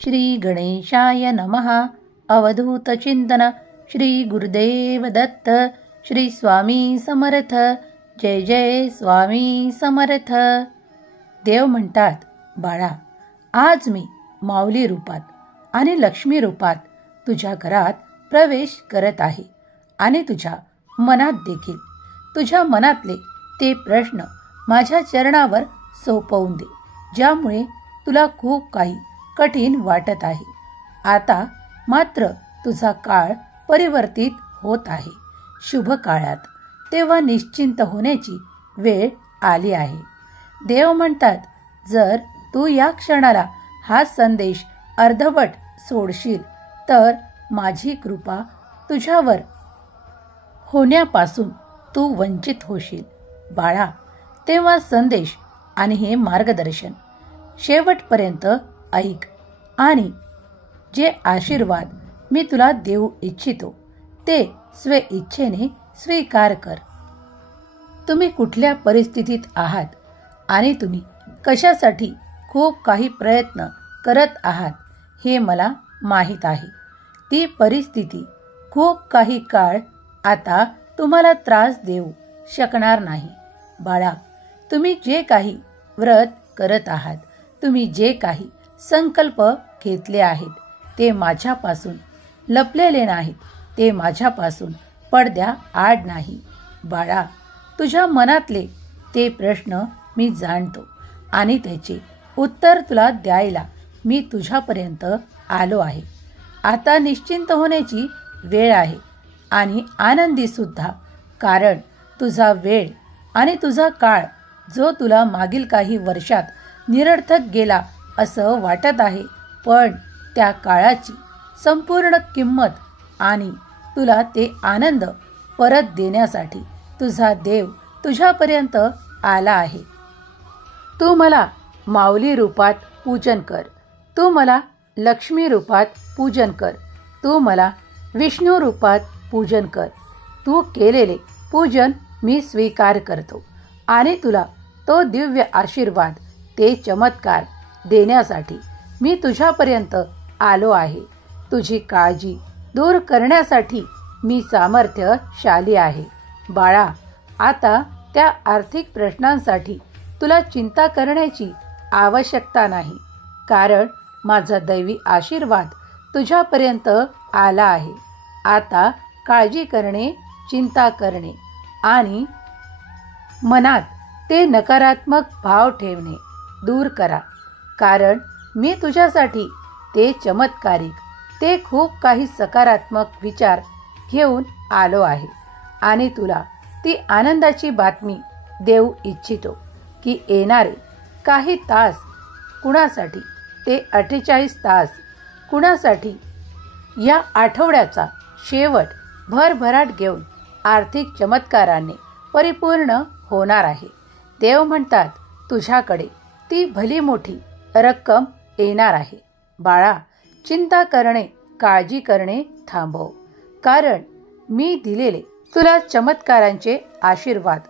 श्री गणेशाय नमः. अवधूत चिंतन. श्री गुरुदेव दत्त. श्री स्वामी समर्थ. जय जय स्वामी समर्थ. देव म्हणतात, बाळा, आज मी माऊली रूपात आणि लक्ष्मी रूपात तुझ्या घरात प्रवेश करत आहे आणि तुझ्या मनात देखील तुझ्या मनातले ते प्रश्न माझ्या चरणावर सोपवून दे, ज्यामुळे तुला खूप काही कठीण वाटत आहे. आता मात्र तुझा काळ परिवर्तित होत आहे. शुभ काळात तेव्हा निश्चिंत होण्याची वेळ आली आहे. देव म्हणतात, जर तू या क्षणाला हा संदेश अर्धवट सोडशील तर माझी कृपा तुझ्यावर होण्यापासून तू वंचित होशील. बाळा, तेव्हा संदेश आणि हे मार्गदर्शन शेवटपर्यंत ऐक आणि जे आशीर्वाद मी तुला देऊ इच्छितो ते स्वेइच्छेने स्वीकार कर. तुम्ही कुठल्या परिस्थितीत आहात आणि तुम्ही कशासाठी खूप काही प्रयत्न करत आहात हे मला माहीत आहे. ती परिस्थिती खूप काही काळ आता तुम्हाला त्रास देऊ शकणार नाही. बाळा, तुम्ही जे काही व्रत करत आहात, तुम्ही जे काही संकल्प घेतले आहेत ते माझ्यापासून लपलेले नाहीत, ते माझ्यापासून पडद्या आड नाही. बाळा, तुझ्या मनातले ते प्रश्न मी जाणतो आणि त्याचे उत्तर तुला द्यायला मी तुझ्यापर्यंत आलो आहे. आता निश्चिंत होण्याची वेळ आहे आणि आनंदी सुद्धा, कारण तुझा वेळ आणि तुझा काळ जो तुला मागील काही वर्षात निरर्थक गेला असं वाटत आहे, पण त्या काळाची संपूर्ण किंमत आणि तुला ते आनंद परत देण्यासाठी तुझा देव तुझ्यापर्यंत आला आहे. तू मला माऊली रूपात पूजन कर, तू मला लक्ष्मी रूपात पूजन कर, तू मला विष्णू रूपात पूजन कर. तू केलेले पूजन मी स्वीकार करतो आणि तुला तो दिव्य आशीर्वाद, ते चमत्कार देण्यासाठी मी तुझ्यापर्यंत आलो आहे. तुझी काळजी दूर करण्यासाठी मी सामर्थ्यशाली आहे. बाळा, आता त्या आर्थिक प्रश्नांसाठी तुला चिंता करण्याची आवश्यकता नाही, कारण माझा दैवी आशीर्वाद तुझ्यापर्यंत आला आहे. आता काळजी करणे, चिंता करणे आणि मनात ते नकारात्मक भाव ठेवणे दूर करा, कारण मी तुझ्यासाठी ते चमत्कारिक, ते खूप काही सकारात्मक विचार घेऊन आलो आहे आणि तुला ती आनंदाची बातमी देऊ इच्छितो की येणारे काही तास कुणासाठी, ते 48 तास कुणासाठी, या आठवड्याचा शेवट भरभराट घेऊन आर्थिक चमत्काराने परिपूर्ण होणार आहे. देव म्हणतात, तुझ्याकडे ती भली मोठी रक्कम येणार आहे. बाळा, चिंता करणे, काळजी करणे थांबव, कारण मी दिलेले तुला चमत्कारांचे आशीर्वाद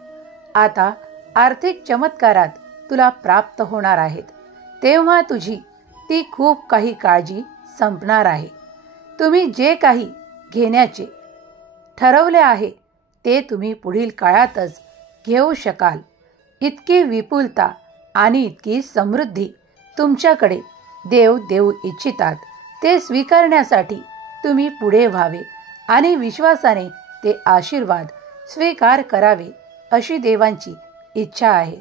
आता आर्थिक चमत्कारात तुला प्राप्त होणार आहेत. तेव्हा तुझी ती खूप काही काळजी संपणार आहे. तुम्ही जे काही घेण्याचे ठरवले आहे ते तुम्ही पुढील काळातच घेऊ शकाल. इतकी विपुलता आणि इतकी समृद्धी तुमच्याकडे देव देऊ इच्छितात. ते स्वीकारण्यासाठी तुम्ही पुढे व्हावे आणि विश्वासाने ते आशीर्वाद स्वीकार करावे अशी देवांची इच्छा आहे.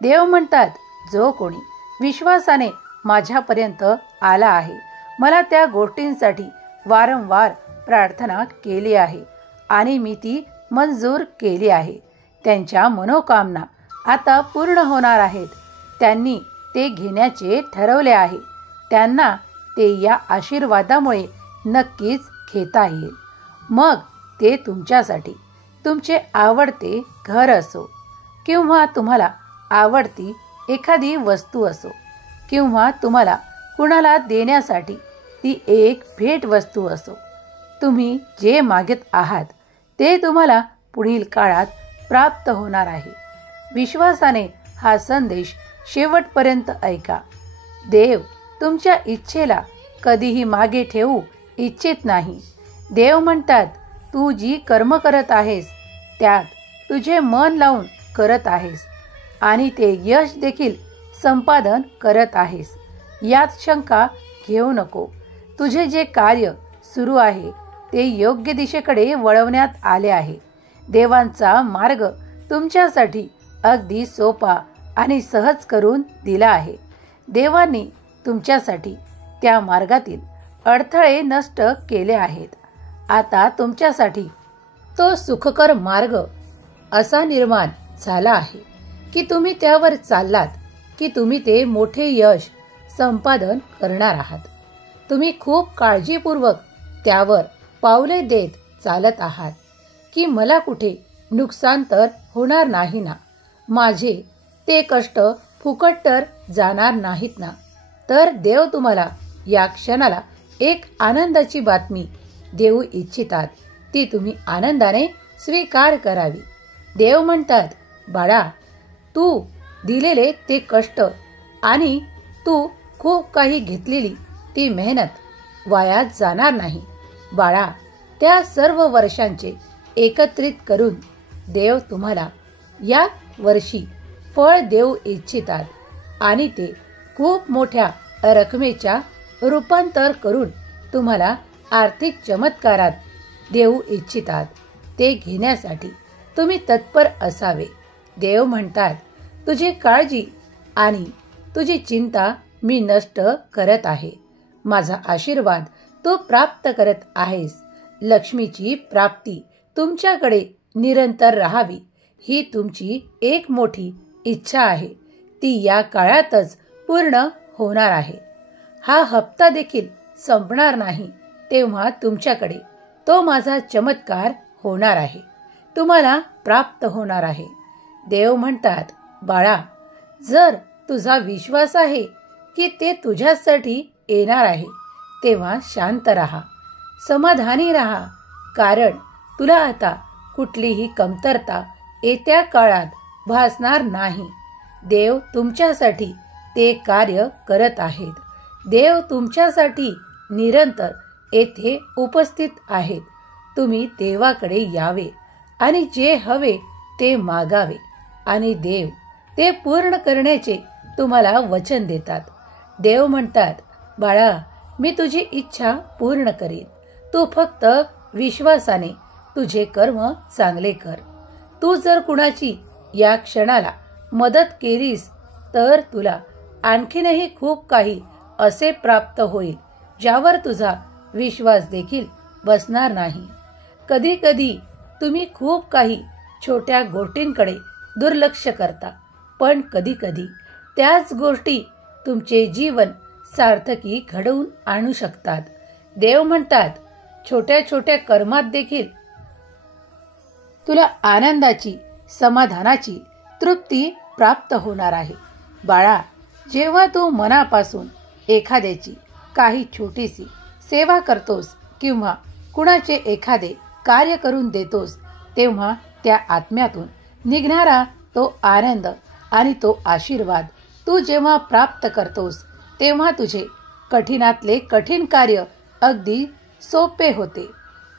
देव म्हणतात, जो कोणी विश्वासाने माझ्यापर्यंत आला आहे, मला त्या गोष्टींसाठी वारंवार प्रार्थना केली आहे आणि मी ती मंजूर केली आहे. त्यांच्या मनोकामना आता पूर्ण होणार आहेत. त्यांनी ते घेण्याचे ठरवले आहे. त्यांना ते या आशीर्वादामुळे नक्कीच घेता येईल. मग ते तुमच्यासाठी तुमचे आवडते घर असो, किंवा तुम्हाला आवडती एखादी वस्तू असो, किंवा तुम्हाला कुणाला देण्यासाठी ती एक भेट वस्तू असो, तुम्ही जे मागत आहात ते तुम्हाला पुढील काळात प्राप्त होणार आहे. विश्वासाने हा संदेश शेवटपर्यंत ऐका. देव तुमच्या इच्छेला कधीही मागे ठेवू इच्छित नाही. देव म्हणतात, तू जी कर्म करत आहेस त्यात तुझे मन लावून करत आहेस आणि ते यश देखील संपादन करत आहेस, यात शंका घेऊ नको. तुझे जे कार्य सुरू आहे ते योग्य दिशेकडे वळवण्यात आले आहे. देवांचा मार्ग तुमच्यासाठी अगदी सोपा आणि सहज करून दिला आहे. देवांनी तुमच्यासाठी त्या मार्गातील अडथळे नष्ट केले आहेत. आता तुमच्यासाठी तो सुखकर मार्ग असा निर्माण झाला आहे की तुम्ही त्यावर चाललात की तुम्ही ते मोठे यश संपादन करणार आहात. तुम्ही खूप काळजीपूर्वक त्यावर पावले देत चालत आहात की मला कुठे नुकसान तर होणार नाही ना, माझे ते कष्ट फुकट तर जाणार नाहीत ना. तर देव तुम्हाला या क्षणाला एक आनंदाची बातमी देऊ इच्छितात, ती तुम्ही आनंदाने स्वीकार करावी. देव म्हणतात, बाळा, तू दिलेले ते कष्ट आणि तू खूप काही घेतलेली ती मेहनत वाया जाणार नाही. बाळा, त्या सर्व वर्षांचे एकत्रित करून देव तुम्हाला या वर्षी फळ देऊ इच्छितात आणि ते खूप मोठ्या रकमेच्या रूपांतर करून तुम्हाला आर्थिक चमत्कारात देऊ इच्छितात. ते घेण्यासाठी तुम्ही तत्पर असावे. देव म्हणतात, तुझी काळजी आणि तुझी चिंता मी नष्ट करत आहे. माझा आशीर्वाद तू प्राप्त करत आहेस. लक्ष्मीची प्राप्ती तुमच्याकडे निरंतर राहावी ही तुमची एक मोठी इच्छा आहे. ती या काळातच पूर्ण होणार आहे. हा हप्ता देखील संपणार नाही तेव्हा तुमच्याकडे तो माझा चमत्कार होणार आहे, तुम्हाला प्राप्त होणार आहे. देव म्हणतात, बाळा, जर तुझा विश्वास आहे की ते तुझ्यासाठी येणार आहे तेव्हा शांत राहा, समाधानी राहा, कारण तुला आता कुठलीही कमतरता येत्या काळात भासणार नाही. देव तुमच्यासाठी ते कार्य करत आहेत. देव तुमच्यासाठी निरंतर येथे उपस्थित आहेत. तुम्ही देवाकडे यावे आणि जे हवे ते मागावे आणि देव ते पूर्ण करण्याचे तुम्हाला वचन देतात. देव म्हणतात, बाळा, मी तुझी इच्छा पूर्ण करीन. तू फक्त विश्वासाने तुझे कर्म चांगले कर. तू जर कुणाची या क्षणाला मदत केलीस तर तुला आणखीनही खूप काही असे प्राप्त होईल ज्यावर तुझा विश्वास देखील बसणार नाही. कधी कधी तुम्ही खूप काही छोट्या गोष्टींकडे दुर्लक्ष करता, पण कधी कधी त्याच गोष्टी तुमचे जीवन सार्थकी घडवून आणू शकतात. देव म्हणतात, छोट्या छोट्या कर्मात देखील तुला आनंदाची, समाधानाची तृप्ती प्राप्त होणार आहे. बाळा, जेव्हा तू मनापासून एखाद्याची काही छोटीशी सेवा करतोस किंवा कुणाचे एखादे कार्य करून देतोस तेव्हा त्या आत्म्यातून निघणारा तो आनंद आणि तो आशीर्वाद तू जेव्हा प्राप्त करतोस तेव्हा तुझे कठीणातले कठीण कार्य अगदी सोपे होते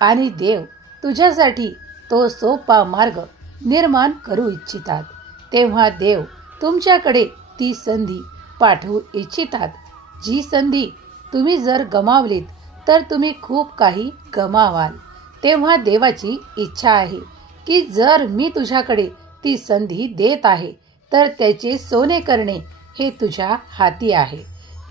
आणि देव तुझ्यासाठी तो सोपा मार्ग निर्माण करू इच्छितात. तेव्हा देव तुमच्याकडे ती संधी पाठवू इच्छितात, जी संधी तुम्ही जर गमावलीत तर तुम्ही खूप काही गमावाल. तेव्हा देवाची इच्छा आहे की जर मी तुझ्याकडे ती संधी देत आहे तर त्याचे सोने करणे हे तुझ्या हाती आहे.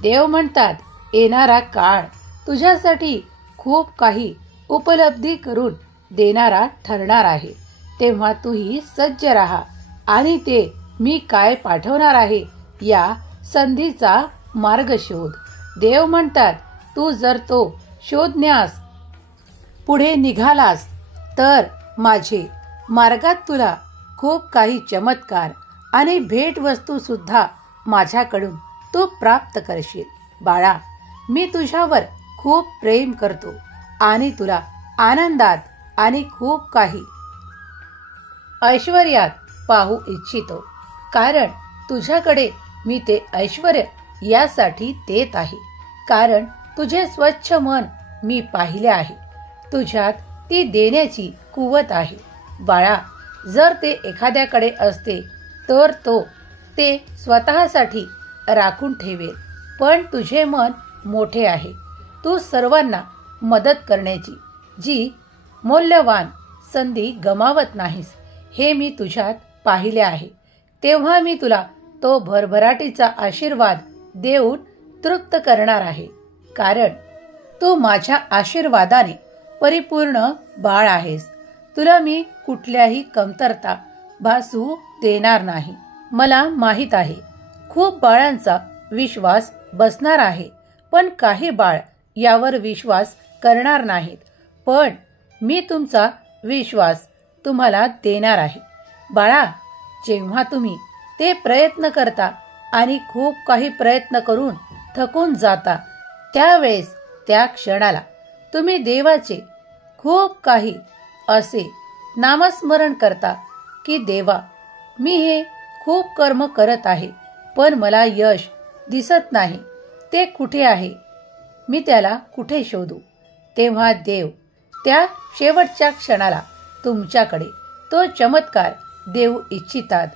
देव म्हणतात, येणारा काळ तुझ्यासाठी खूप काही उपलब्धी करून देणारा ठरणार आहे. तेव्हा तूही सज्ज राहा आणि ते मी काय पाठवणार आहे या संधीचा मार्ग शोध. देव म्हणतात, तू जर तो शोधण्यास पुढे निघालास तर माझे मार्गात तुला खूप काही चमत्कार आणि भेटवस्तू सुद्धा माझ्याकडून तू प्राप्त करशील. बाळा, मी तुझ्यावर खूप प्रेम करतो आणि तुला आनंदात आणि खूप काही ऐश्वर्यात पाहू इच्छितो, कारण तुझ्याकडे मी ते ऐश्वर्य यासाठी देत आहे, कारण तुझे स्वच्छ मन मी पाहिले आहे. तुझ्यात ती देण्याची कुवत आहे. बाळा, जर ते एखाद्याकडे असते तर तो ते स्वतःसाठी राखून ठेवेल. पण तुझे मन मोठे आहे. तू सर्वांना मदत करण्याची जी मौल्यवान संधी गमावत नाहीस हे मी तुझ्यात पाहिले आहे. तेव्हा मी तुला तो भरभराटीचा आशीर्वाद देऊन तृप्त करणार आहे. कारण तू माझ्या आशीर्वादाने परिपूर्ण बाळ आहेस. तुला मी कुठल्याही कमतरता भासू देणार नाही. मला माहीत आहे खूप बाळांचा विश्वास बसणार आहे, पण काही बाळ यावर विश्वास करणार नाहीत. पण मी तुमचा विश्वास तुम्हाला देणार आहे. बाळा, जेव्हा तुम्ही ते प्रयत्न करता आणि खूप काही प्रयत्न करून थकून जाता, त्यावेळेस त्या क्षणाला तुम्ही देवाचे खूप काही असे नामस्मरण करता की देवा, मी हे खूप कर्म करत आहे, पण मला यश दिसत नाही. ते कुठे आहे? मी त्याला कुठे शोधू? तेव्हा देव त्या शेवटच्या क्षणाला तुमच्याकडे तो चमत्कार देऊ इच्छितात,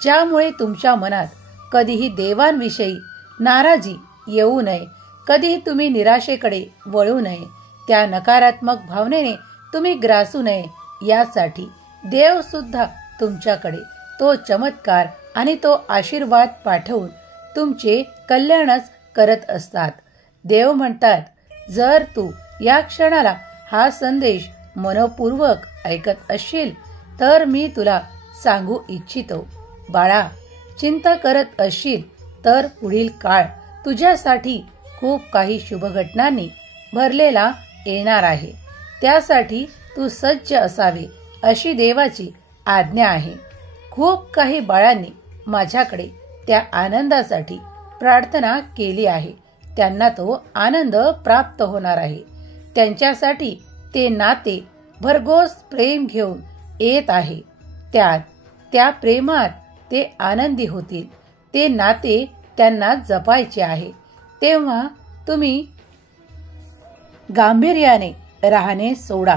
ज्यामुळे तुमच्या मनात कधीही देवांविषयी नाराजी येऊ नये, कधीही तुम्ही निराशेकडे वळू नये, त्या नकारात्मक भावनेने तुम्ही ग्रासू नये. यासाठी देव सुद्धा तुमच्याकडे तो चमत्कार आणि तो आशीर्वाद पाठवून तुमचे कल्याणच करत असतात. देव म्हणतात, जर तू या क्षणाला हा संदेश मनपूर्वक ऐकत असशील तर मी तुला सांगू इच्छितो. बाळा, चिंता करत असशील तर पुढील काळ तुझ्यासाठी खूप काही शुभ घटनांनी भरलेला येणार आहे. त्यासाठी तू सज्ज असावे अशी देवाची आज्ञा आहे. खूप काही बाळांनी माझ्याकडे त्या आनंदासाठी प्रार्थना केली आहे. त्यांना तो आनंद प्राप्त होणार आहे. त्यांच्यासाठी ते नाते भरघोस प्रेम घेऊन येत आहे. त्या प्रेमात ते आनंदी होतील. ते नाते त्यांना जपायचे आहे. तेव्हा तुम्ही गांभीर्याने राहणे सोडा,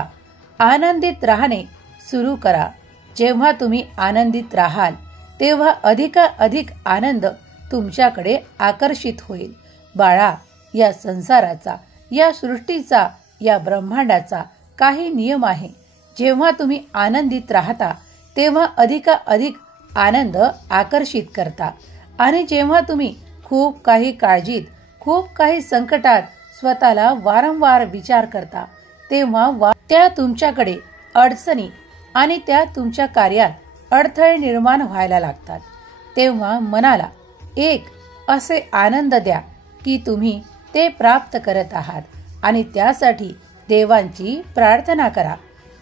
आनंदित राहणे सुरू करा. जेव्हा तुम्ही आनंदित राहाल तेव्हा अधिकाधिक आनंद तुमच्याकडे आकर्षित होईल. बाळा, या संसाराचा, या सृष्टीचा, या ब्रह्मांडाचा काही नियम आहे. जेव्हा तुम्ही आनंदित राहता तेव्हा अधिकाधिक आनंद आकर्षित करता, आणि जेव्हा तुम्ही खूप काही काळजीत, खूप काही संकटात स्वतःला वारंवार विचार करता तेव्हा त्या तुमच्याकडे अडचणी आणि त्या तुमच्या कार्यात अडथळे निर्माण व्हायला लागतात. तेव्हा मनाला एक असे आनंद द्या की तुम्ही ते प्राप्त करत आहात, आणि त्यासाठी देवांची प्रार्थना करा.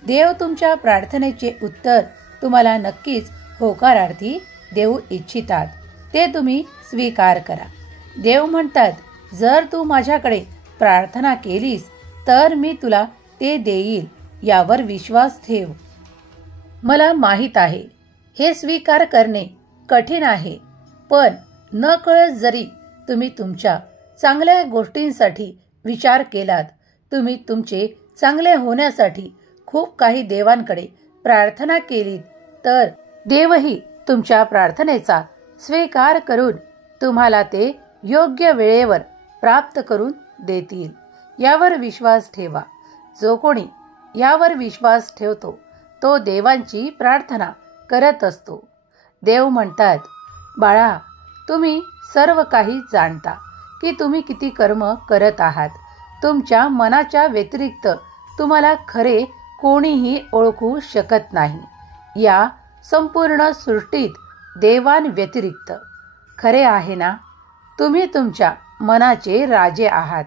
देव तुमच्या प्रार्थनेचे उत्तर तुम्हाला नक्कीच होकारार्थी देऊ इच्छितात. ते तुम्ही स्वीकार करा. देव म्हणतात, जर तू माझ्याकडे प्रार्थना केलीस तर मी तुला ते देईल. यावर विश्वास ठेव. मला माहीत आहे हे स्वीकार करणे कठीण आहे, पण नकळत जरी तुम्ही तुमच्या चांगल्या गोष्टींसाठी विचार केलात, तुम्ही तुमचे चांगले होण्यासाठी खूप काही देवांकडे प्रार्थना केलीत, तर देवही तुमच्या प्रार्थनेचा स्वीकार करून तुम्हाला ते योग्य वेळेवर प्राप्त करून देतील. यावर विश्वास ठेवा. जो कोणी यावर विश्वास ठेवतो तो देवांची प्रार्थना करत असतो. देव म्हणतात, बाळा, तुम्ही सर्व काही जाणता की तुम्ही किती कर्म करत आहात. तुमच्या मनाच्या व्यतिरिक्त तुम्हाला खरे कोणीही ओळखू शकत नाही. या संपूर्ण सृष्टीत देवांव्यतिरिक्त. खरे आहे ना? तुम्ही तुमच्या मनाचे राजे आहात.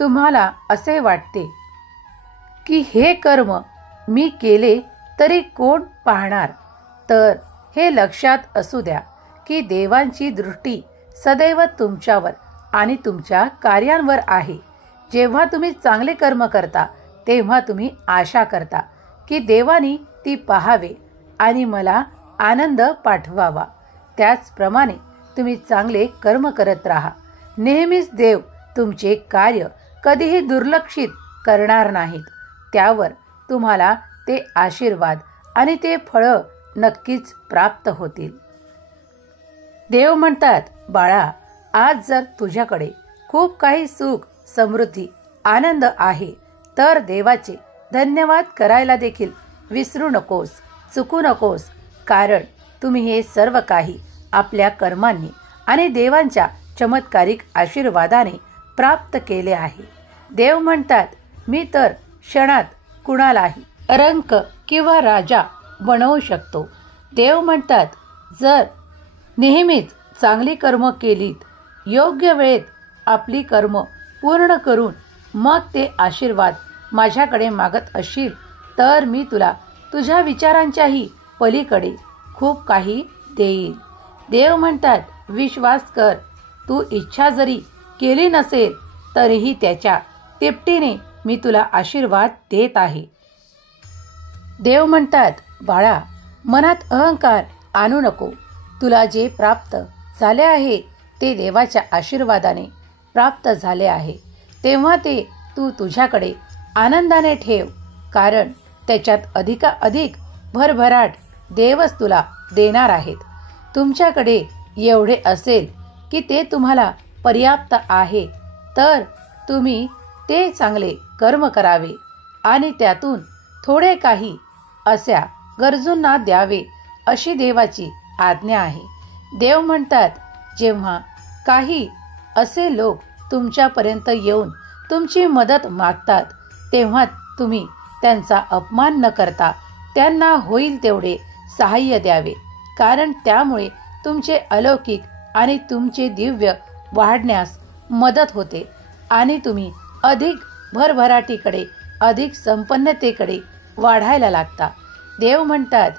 तुम्हाला असे वाटते की हे कर्म मी केले तरी कोण पाहणार? तर हे लक्षात असू द्या की देवांची दृष्टी सदैव तुमच्यावर आणि तुमच्या कार्यांवर आहे. जेव्हा तुम्ही चांगले कर्म करता तेव्हा तुम्ही आशा करता की देवानी ती पाहावे आणि मला आनंद पाठवावा. त्याचप्रमाणे तुम्ही चांगले कर्म करत राहा. नेहमीच देव तुमचे कार्य कधीही दुर्लक्षित करणार नाहीत. त्यावर तुम्हाला ते आशीर्वाद आणि ते फळं नक्कीच प्राप्त होतील. देव म्हणतात, बाळा, आज जर तुझ्याकडे खूप काही सुख, समृद्धी, आनंद आहे तर देवाचे धन्यवाद करायला देखील विसरू नकोस, चुकू नकोस. कारण तुम्ही हे सर्व काही आपल्या कर्मांनी आणि देवांच्या चमत्कारिक आशीर्वादाने प्राप्त केले आहे. देव म्हणतात, मी तर क्षणात कुणालाही रंक किंवा राजा बनवू शकतो. देव म्हणतात, जर नेहमीच चांगली कर्म केलीत, योग्य वेळेत आपली कर्म पूर्ण करून मग ते आशीर्वाद माझ्याकडे मागत असशील तर मी तुला तुझ्या विचारांच्याही पलीकडे खूप काही देईल. देव म्हणतात, विश्वास कर, तू इच्छा जरी केली नसेल तरीही त्याच्या तिपटीने मी तुला आशीर्वाद देत आहे. देव म्हणतात, बाळा, मनात अहंकार आणू नको. तुला जे प्राप्त झाले आहे ते देवाच्या आशीर्वादाने प्राप्त झाले आहे. तेव्हा ते तू तुझ्याकडे आनंदाने ठेव. कारण त्याच्यात अधिकाधिक भरभराट देवच तुला देणार आहेत. तुमच्याकडे एवढे असेल की ते तुम्हाला पर्याप्त आहे तर तुम्ही ते चांगले कर्म करावे आणि त्यातून थोडे काही अशा गरजूंना द्यावे अशी देवाची आज्ञा आहे. देव म्हणतात, जेव्हा काही असे लोक तुमच्यापर्यंत येऊन तुमची मदत मागतात तेव्हा तुम्ही त्यांचा अपमान न करता त्यांना होईल तेवढे सहाय्य द्यावे. कारण त्यामुळे तुमचे अलौकिक आणि तुमचे दिव्य वाढण्यास मदत होते आणि तुम्ही अधिक भरभराटीकडे, अधिक संपन्नतेकडे वाढायला लागता. देव म्हणतात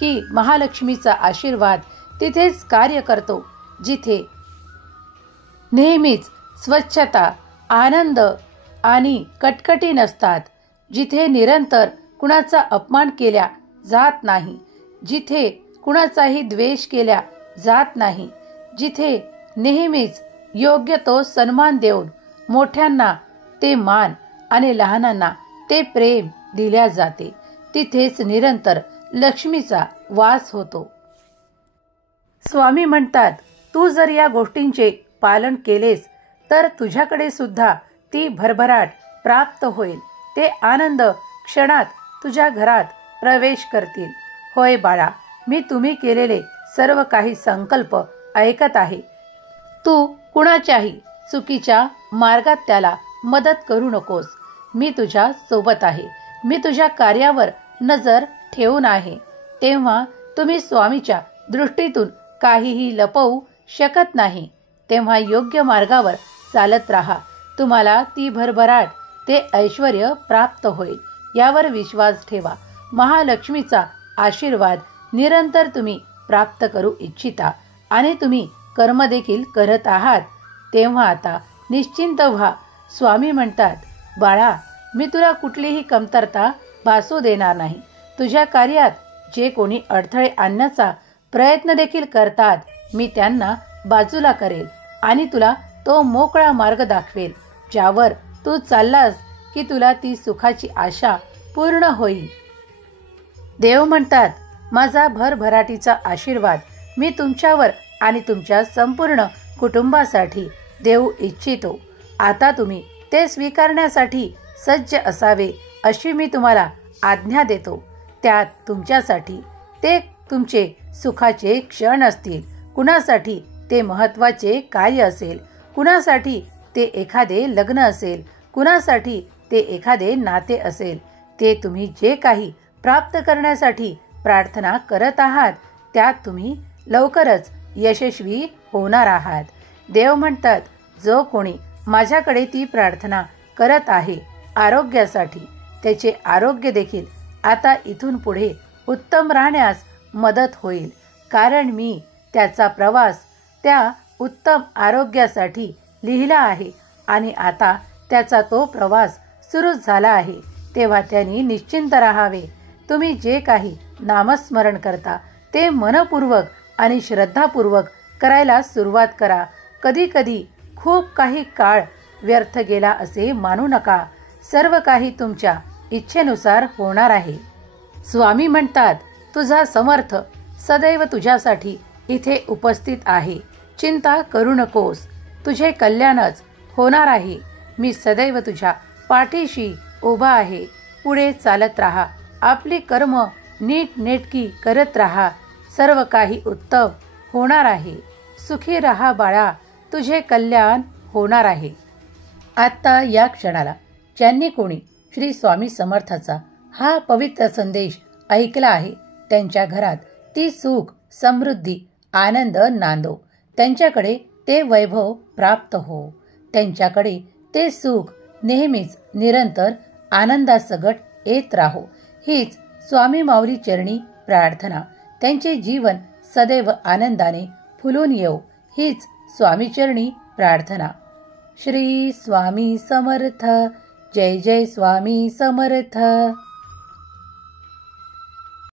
की महालक्ष्मीचा आशीर्वाद तिथेच कार्य करतो जिथे नेहमीच स्वच्छता, आनंद आणि कटकटी नसतात, जिथे निरंतर कुणाचा अपमान केला जात नाही, जिथे कुणाचाही द्वेष केला जात नाही, जिथे नेहमीच योग्य तो सन्मान देऊन मोठ्यांना ते मान आणि लहानांना ते प्रेम दिल्या जाते, तिथेच निरंतर लक्ष्मीचा वास होतो. स्वामी म्हणतात, तू जर या गोष्टींचे पालन केलेस तर तुझ्याकडे सुद्धा ती भरभराट प्राप्त होईल. ते आनंद क्षणात तुझ्या घरात प्रवेश करतील. होय बाळा, मी तुम्ही केलेले सर्व काही संकल्प ऐकत आहे. तू कुणाच्याही चुकीच्या मार्गात त्याला मदत करू नकोस. मी तुझ्या सोबत आहे. मी तुझ्या कार्यावर नजर ठेवून आहे. तेव्हा तुम्ही स्वामीच्या दृष्टीतून काहीही लपवू शकत नाही. तेव्हा योग्य मार्गावर चालत राहा. तुम्हाला ती भरभराट, ते ऐश्वर्य प्राप्त होईल. यावर विश्वास ठेवा. महालक्ष्मीचा आशीर्वाद निरंतर तुम्ही प्राप्त करू इच्छिता आणि तुम्ही कर्म देखील करत आहात तेव्हा आता निश्चिंत व्हा. स्वामी म्हणतात, बाळा, मी तुला कुठलीही कमतरता भासू देणार नाही. तुझ्या कार्यात जे कोणी अडथळे आणण्याचा प्रयत्न देखील करतात मी त्यांना बाजूला करेल आणि तुला तो मोकळा मार्ग दाखवेल ज्यावर तू चाललास की तुला ती सुखाची आशा पूर्ण होईल. देव म्हणतात, माझा भरभराटीचा आशीर्वाद मी तुमच्यावर आणि तुमच्या संपूर्ण कुटुंबासाठी देऊ इच्छितो. आता तुम्ही ते स्वीकारण्यासाठी सज्ज असावे अशी मी तुम्हाला आज्ञा देतो. त्यात तुमच्यासाठी ते तुमचे सुखाचे क्षण असतील, कुणासाठी ते महत्त्वाचे कार्य असेल, कुणासाठी ते एखादे लग्न असेल, कुणासाठी ते एखादे नाते असेल. ते तुम्ही जे काही प्राप्त करण्यासाठी प्रार्थना करत आहात त्यात तुम्ही लवकरच यशस्वी होणार आहात. देव म्हणतात, जो कोणी माझ्याकडे ती प्रार्थना करत आहे आरोग्यासाठी, त्याचे आरोग्य देखील आता इथून पुढे उत्तम राहण्यास मदत होईल. कारण मी त्याचा प्रवास त्या उत्तम आरोग्यासाठी लिहिला आहे आणि आता त्याचा तो प्रवास सुरू झाला आहे. तेव्हा त्यांनी निश्चिंत राहावे. तुम्ही जे काही नामस्मरण करता ते मनपूर्वक आणि श्रद्धापूर्वक करायला सुरुवात करा. कधी कधी खूप काही काळ व्यर्थ गेला असे मानू नका. सर्व काही तुमच्या इच्छेनुसार होणार आहे. स्वामी म्हणतात, तुझा समर्थ सदैव तुझ्यासाठी इथे उपस्थित आहे. चिंता करू नकोस, तुझे कल्याणच होणार आहे. मी सदैव तुझ्या पाठीशी उभा आहे. पुढे चालत राहा, आपली कर्म नीट नेटकी करत राहा. सर्व काही उत्तम होणार आहे. सुखी राहा बाळा, तुझे कल्याण होणार आहे. आत्ता या क्षणाला ज्यांनी कोणी श्री स्वामी समर्थाचा हा पवित्र संदेश ऐकला आहे, त्यांच्या घरात ती सुख, समृद्धी, आनंद नांदो. त्यांच्याकडे ते वैभव प्राप्त हो. त्यांच्याकडे ते सुख नेहमीच निरंतर आनंदासकट येत राहो. हीच स्वामी माऊली चरणी प्रार्थना. त्यांचे जीवन सदैव आनंदाने फुलून येऊ, हीच स्वामी चरणी प्रार्थना. श्री स्वामी समर्थ. जय जय स्वामी समर्थ.